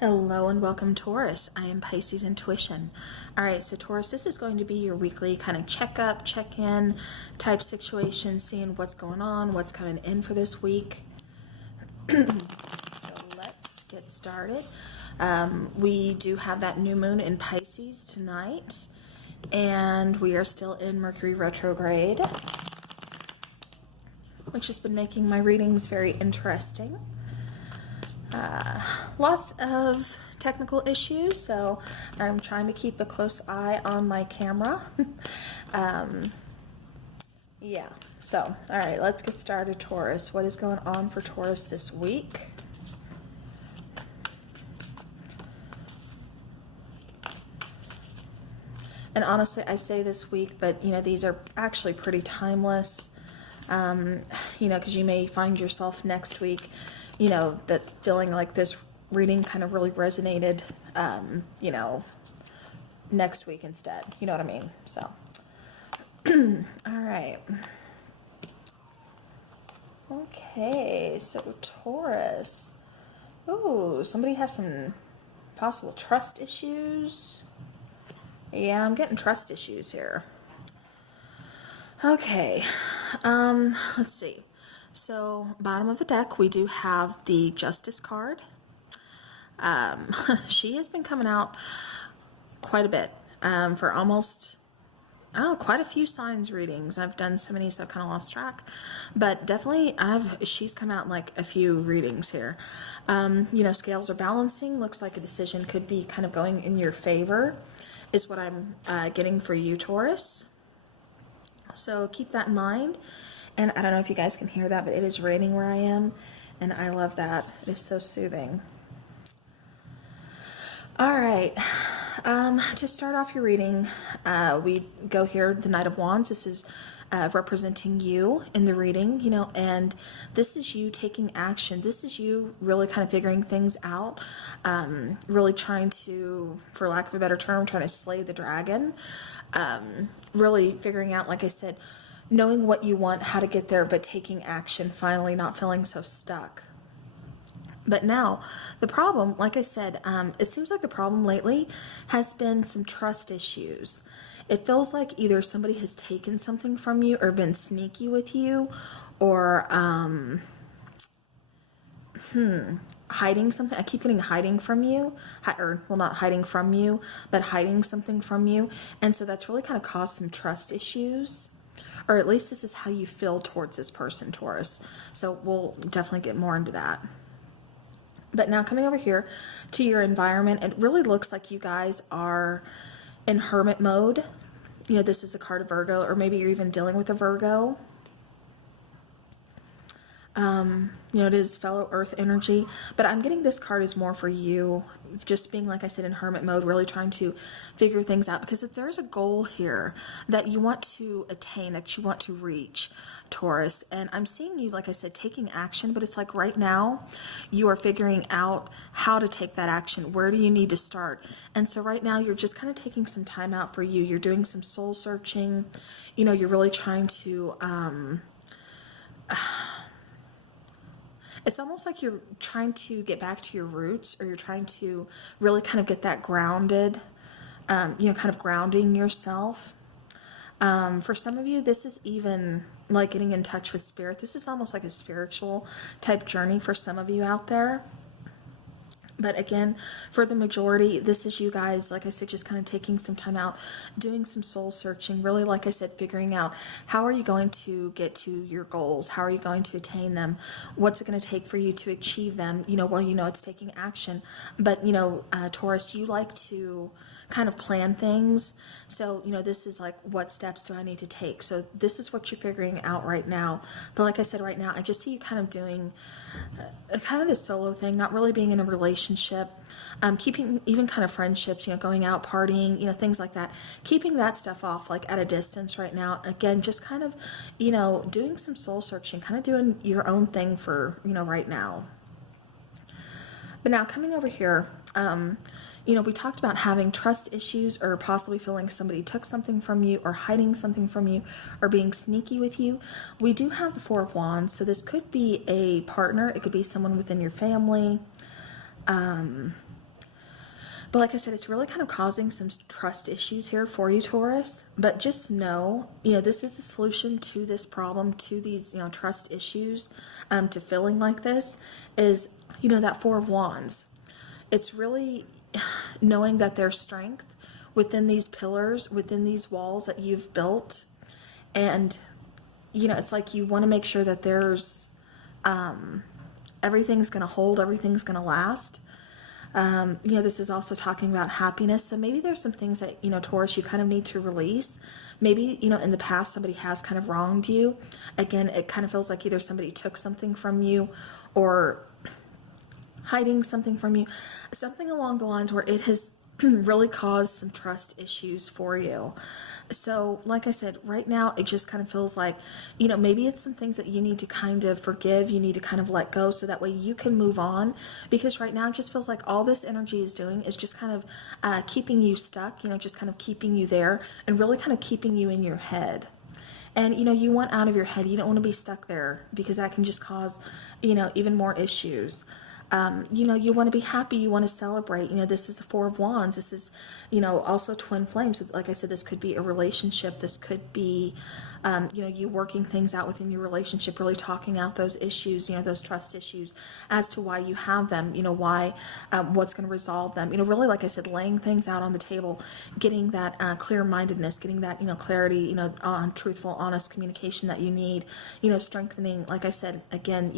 Hello and welcome, Taurus. I am Pisces Intuition. All right, so Taurus, this is going to be your weekly kind of checkup, check-in type situation, seeing what's going on, what's coming in for this week. So let's get started. We do have that new moon in Pisces tonight, and we are still in Mercury retrograde, which has been making my readings very interesting. Lots of technical issues, so I'm trying to keep a close eye on my camera. Yeah, so, all right, let's get started, Taurus. What is going on for Taurus this week? And honestly, I say this week, but, you know, these are actually pretty timeless, you know, because you may find yourself next week, you know, that feeling like this reading kind of really resonated, you know, next week instead. You know what I mean? So, all right. Okay, so Taurus. Ooh, somebody has some possible trust issues. Yeah, I'm getting trust issues here. Okay, let's see. So, bottom of the deck, we do have the Justice card. She has been coming out quite a bit for almost, quite a few signs readings. I've done so many, so I've kind of lost track. But definitely, she's come out in like a few readings here. You know, scales are balancing. Looks like a decision could be kind of going in your favor, is what I'm getting for you, Taurus. So keep that in mind. And I don't know if you guys can hear that, but it is raining where I am, and I love that. It is so soothing. All right, to start off your reading, we go here, the Knight of Wands. This is representing you in the reading, you know, and this is you taking action. This is you really kind of figuring things out, really trying to, for lack of a better term, trying to slay the dragon, really figuring out, like I said, knowing what you want, how to get there, but taking action, finally not feeling so stuck. But now, the problem, like I said, it seems like the problem lately has been some trust issues. It feels like either somebody has taken something from you or been sneaky with you, or hiding something. I keep getting hiding from you, or, well, not hiding from you, but hiding something from you. And so that's really kind of caused some trust issues. Or at least this is how you feel towards this person, Taurus. So we'll definitely get more into that. But now coming over here to your environment, it really looks like you guys are in hermit mode. You know, this is a card of Virgo, or maybe you're even dealing with a Virgo. You know, it is fellow earth energy, but I'm getting this card is more for you, just being, like I said, in hermit mode, really trying to figure things out, because there's a goal here that you want to attain, that you want to reach, Taurus. And I'm seeing you, like I said, taking action, but it's like right now you are figuring out how to take that action. Where do you need to start? And so right now you're just kind of taking some time out for you. You're doing some soul searching. You know, you're really trying to, it's almost like you're trying to get back to your roots, or you're trying to really kind of get that grounded, you know, kind of grounding yourself. For some of you, this is even like getting in touch with spirit. This is almost like a spiritual type journey for some of you out there. But again, for the majority, this is you guys, like I said, just kind of taking some time out, doing some soul searching, really, like I said, figuring out how are you going to get to your goals? How are you going to attain them? What's it going to take for you to achieve them? You know, well, you know, it's taking action. But, you know, Taurus, you like to kind of plan things. So, you know, this is like, what steps do I need to take? So this is what you're figuring out right now. But like I said, right now, I just see you kind of doing kind of this solo thing, not really being in a relationship, keeping even kind of friendships, you know, going out, partying, you know, things like that, keeping that stuff off, like at a distance right now. Again, just kind of, you know, doing some soul searching, kind of doing your own thing for, you know, right now. But now coming over here, you know, we talked about having trust issues, or possibly feeling somebody took something from you, or hiding something from you, or being sneaky with you. We do have the Four of Wands, so this could be a partner. It could be someone within your family. But like I said, it's really kind of causing some trust issues here for you, Taurus. But just know, this is the solution to this problem, to these, trust issues, to feeling like this is, that Four of Wands. It's really knowing that there's strength within these pillars, within these walls that you've built. And, it's like you want to make sure that there's, everything's going to hold, everything's going to last. This is also talking about happiness. So maybe there's some things that, Taurus, you kind of need to release. Maybe, in the past, somebody has kind of wronged you. Again, it kind of feels like either somebody took something from you or hiding something from you. Something along the lines where it has really caused some trust issues for you. So like I said, right now it just kind of feels like, maybe it's some things that you need to kind of forgive, you need to kind of let go so that way you can move on, because right now it just feels like all this energy is doing is just kind of keeping you stuck, just kind of keeping you there and really kind of keeping you in your head. And, you want out of your head. You don't want to be stuck there because that can just cause, even more issues. You want to be happy, you want to celebrate. This is the Four of Wands. This is, also twin flames. Like I said, this could be a relationship. This could be, you working things out within your relationship, really talking out those issues, those trust issues as to why you have them, why, what's going to resolve them. Really, like I said, laying things out on the table, getting that clear-mindedness, getting that, clarity, on truthful, honest communication that you need, strengthening, like I said, again,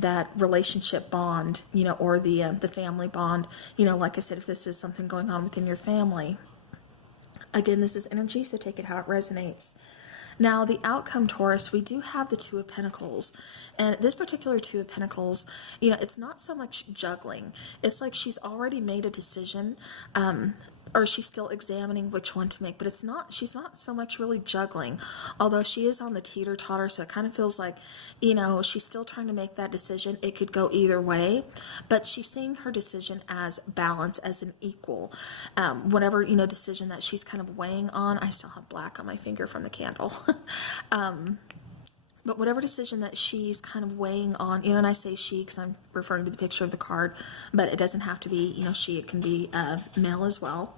that relationship bond, or the family bond, like I said, if this is something going on within your family. Again, this is energy, so take it how it resonates. Now, the outcome, Taurus, we do have the Two of Pentacles. And this particular Two of Pentacles, it's not so much juggling. It's like she's already made a decision, or she's still examining which one to make. But she's not so much really juggling, although she is on the teeter-totter, so it kind of feels like, she's still trying to make that decision. It could go either way, but she's seeing her decision as balance, as an equal. Whatever, decision that she's kind of weighing on. I still have black on my finger from the candle. But whatever decision that she's kind of weighing on, and I say she because I'm referring to the picture of the card, but it doesn't have to be, she, it can be male as well.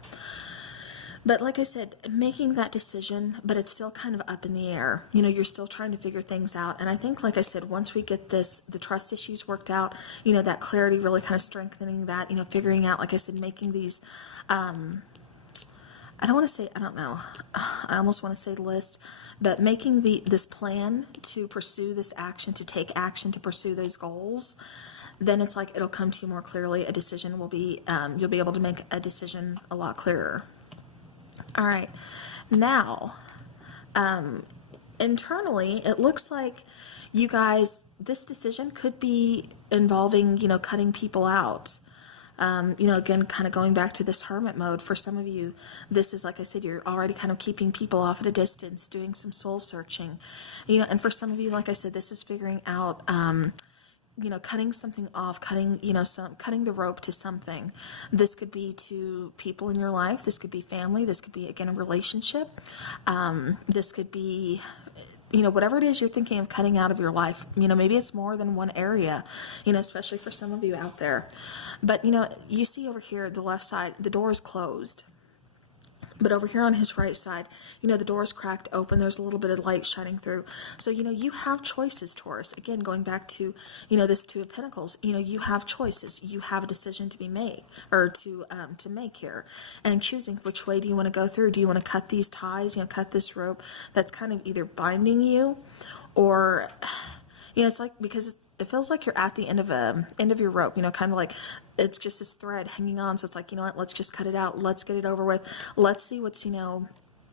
But like I said, making that decision, but it's still kind of up in the air. You're still trying to figure things out. And I think, like I said, once we get the trust issues worked out, that clarity, really kind of strengthening that, figuring out, like I said, making these, I don't want to say, I don't know, I almost want to say list, but making this plan to pursue this action, to take action, to pursue those goals, then it's like it'll come to you more clearly. A decision will be, you'll be able to make a decision a lot clearer. All right. Now, internally, it looks like you guys, this decision could be involving, cutting people out. Again, kind of going back to this hermit mode. For some of you, this is, like I said, you're already kind of keeping people off at a distance, doing some soul searching, and for some of you, like I said, this is figuring out, cutting something off, cutting the rope to something. This could be to people in your life. This could be family. This could be, again, a relationship. This could be, whatever it is you're thinking of cutting out of your life, maybe it's more than one area, especially for some of you out there. But, you see over here, the left side, the door is closed. But over here on his right side, the door is cracked open. There's a little bit of light shining through. So, you have choices, Taurus. Again, going back to, this Two of Pentacles, you have choices. You have a decision to be made, or to make here. And choosing which way do you want to go through. Do you want to cut these ties, cut this rope that's kind of either binding you, or, it's like, because it feels like you're at the end of your rope, kind of like it's just this thread hanging on. So it's like, what, let's just cut it out. Let's get it over with. Let's see what's,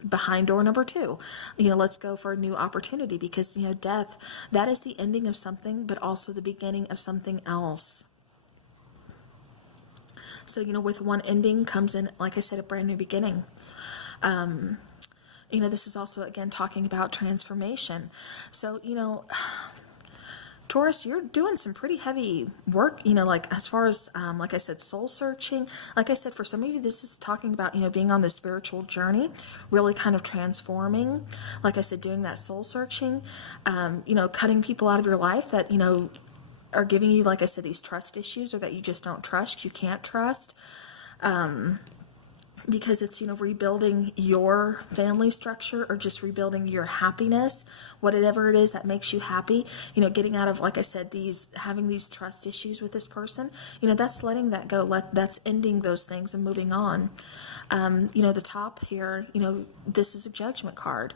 behind door number 2. Let's go for a new opportunity, because, death, that is the ending of something, but also the beginning of something else. So, with one ending comes in, like I said, a brand new beginning. This is also, again, talking about transformation. So, Taurus, you're doing some pretty heavy work, like as far as, like I said, soul searching. Like I said, for some of you, this is talking about, being on the spiritual journey, really kind of transforming. Like I said, doing that soul searching, cutting people out of your life that, are giving you, like I said, these trust issues, or that you just don't trust, you can't trust. Because it's, you know, rebuilding your family structure, or just rebuilding your happiness, whatever it is that makes you happy, you know, getting out of, like I said, having these trust issues with this person, you know, that's letting that go, that's ending those things and moving on. You know, the top here, you know, this is a judgment card.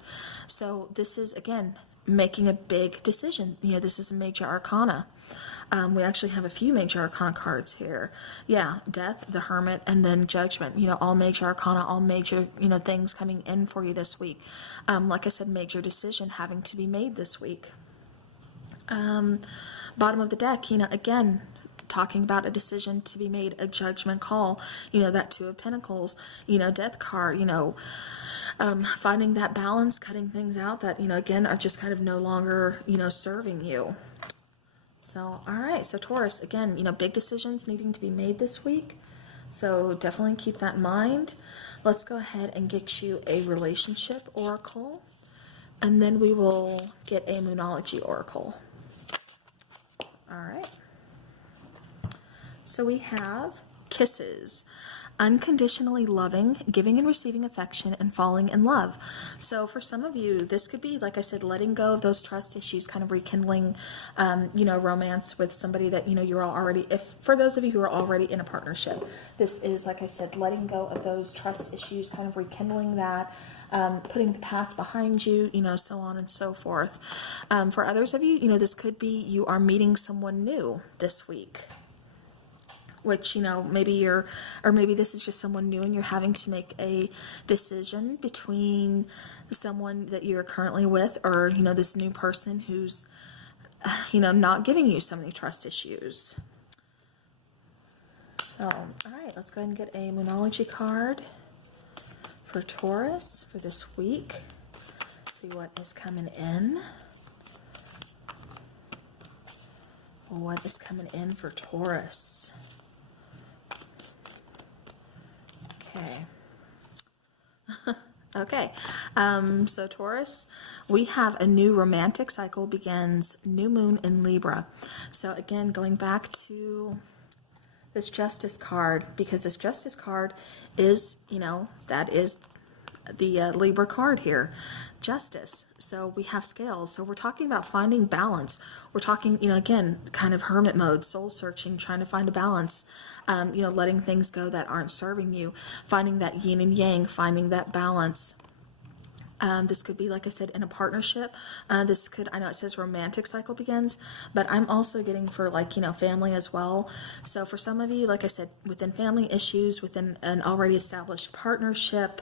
So this is, again, making a big decision. You know, this is a major arcana. We actually have a few major arcana cards here. Yeah, death, the hermit, and then judgment. You know, all major arcana, all major, you know, things coming in for you this week. Like I said, major decision having to be made this week. Bottom of the deck, you know, again, talking about a decision to be made, a judgment call. You know, that Two of Pentacles, you know, death card, you know, finding that balance, cutting things out that, you know, again, are just kind of no longer, you know, serving you. So, all right. So Taurus, again, you know, big decisions needing to be made this week. So definitely keep that in mind. Let's go ahead and get you a relationship oracle, and then we will get a Moonology oracle. All right. So we have kisses. Unconditionally loving, giving and receiving affection, and falling in love. So for some of you, this could be, like I said, letting go of those trust issues, kind of rekindling, you know, romance with somebody that, you know, you're already, for those of you who are already in a partnership, this is, like I said, letting go of those trust issues, kind of rekindling that, putting the past behind you, you know, so on and so forth. For others of you, you know, this could be you are meeting someone new this week, which, you know, maybe or maybe this is just someone new and you're having to make a decision between someone that you're currently with, or, you know, this new person who's, you know, not giving you so many trust issues. So, all right, let's go ahead and get a Moonology card for Taurus for this week. See what is coming in. What is coming in for Taurus? Okay. Okay. So Taurus, we have a new romantic cycle begins, new moon in Libra. So again, going back to this Justice card, because this Justice card is, you know, that is the Libra card here, Justice. So we have scales. So we're talking about finding balance. We're talking, you know, again, kind of hermit mode, soul searching, trying to find a balance, you know, letting things go that aren't serving you, finding that yin and yang, finding that balance. This could be, like I said, in a partnership. This could, I know it says romantic cycle begins, but I'm also getting for, like, you know, family as well. So for some of you, like I said, within family issues, within an already established partnership,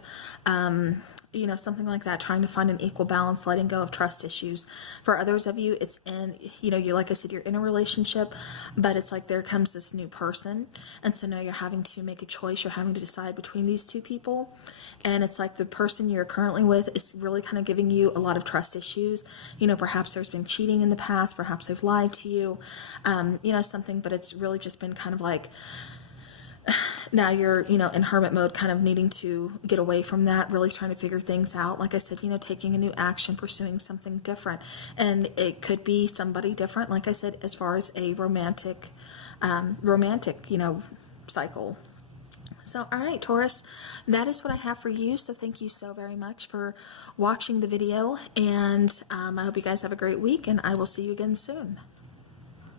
you know, something like that, trying to find an equal balance, letting go of trust issues. For others of you, it's in, you know, you, like I said, you're in a relationship, but it's like there comes this new person. And so now you're having to make a choice. You're having to decide between these two people. And it's like the person you're currently with is really kind of giving you a lot of trust issues. You know, perhaps there's been cheating in the past. Perhaps they've lied to you, you know, something, but it's really just been kind of like, now you're, you know, in hermit mode, kind of needing to get away from that, really trying to figure things out. Like I said, you know, taking a new action, pursuing something different. And it could be somebody different, like I said, as far as a romantic, you know, cycle. So, all right, Taurus, that is what I have for you. So thank you so very much for watching the video. And I hope you guys have a great week, and I will see you again soon.